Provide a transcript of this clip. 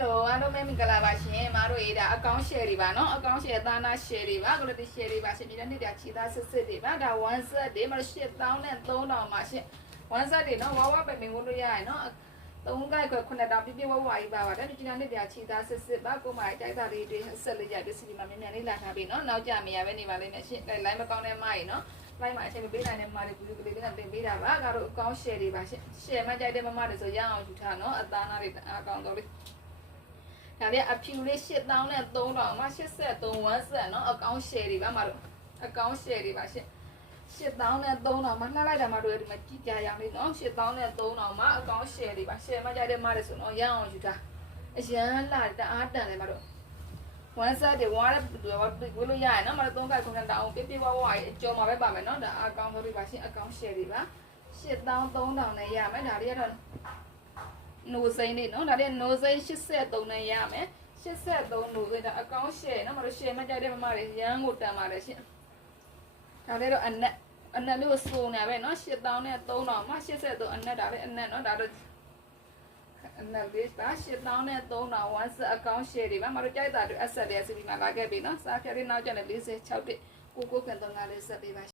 Hello အားလုံးပဲမင်္ဂလာပါရှင်မတို့ရေးတာအကောင့် share တွေပါနော်အကောင့် share သားနာ share တွေပါ quality share တွေပါရှင်ပြည်တဲ့ခြေသားစစ်စစ်တွေပါဒါ one set တွေမလို့8000နဲ့3000ပါရှင် one set တွေနော်ဝါပဲမင်လို့ရရနော်3ကိုက်ခွဲ9000ပြပြဝဝကြီးပါပါတယ်ပြည်တဲ့ခြေသားစစ်စစ်ပါကိုမတိုက်တာတွေတွေဆက်လက်ရပစ္စည်းတွေမှာမြန်မြန်လေးလာထားပြီနော်နောက်ကြမရပဲနေပါလိမ့်မယ်ရှင်လိုင်းမကောင်းတဲ့မိုင်းနော်လိုက်မှာအချိန်မပေးနိုင်တဲ့မားတွေဘူးကလေးတွေနဲ့တင်ပေးတာပါကတော့အကောင့် share တွေပါရှင် share မှကြိုက်တဲ့မမတွေဆိုရအောင်ယူထားနော်အသားနာတွေအကောင့်တော့လေးဒါလေးအဖြူလေး8000နဲ့3000မှာ83 one set နော်အကောင့် share တွေပါမတို့အကောင့် share တွေပါရှင်8000နဲ့3000မှာလှလိုက်တာမတို့ဒီမှာကြည့်ကြရအောင်လေးနော်8000နဲ့3000မှာအကောင့် share တွေပါ share မှကြိုက်တဲ့မားတွေဆိုတော့ရအောင်ယူထားအရန်လာတအားတန်တယ်မတို့one set တွေဝါတဲ့ဝလို့ရရနော်မတို့3ခိုက်9တောင်းပြပြဝဝကြီးအကျော်မှာပဲပါမယ်နော်ဒါအကောင့်တွေပါရှင်အကောင့် share တွေပါ8000 3000နဲ့ရမယ်ဒါတွေကတော့နိုစိမ့်လေးနော်ဒါလေးနိုစိမ့်83နဲ့ရမယ်83နိုစိမ့်ဒါအကောင့် share နော်မတို့ share မှကြိုက်တဲ့မမတွေရန်ကိုတန်ပါတယ်ရှင်ဒါလေးတော့အနက်လေးကိုစုံနေပဲနော်8000နဲ့3000မှာ83အနက်ဒါလေးအနက်နော်ဒါတော့အနက်လေးပါ8000နဲ့3000 one set အကောင့် share တွေပါမတို့ကြိုက်တာတွေ asset တွေအစီအမံလာခဲ့ပြီနော်စားဖြတ်လေးနောက်ကျန်တဲ့46တစ်ကိုကိုကန်တော့ငါလေးဆက်ပေးပါ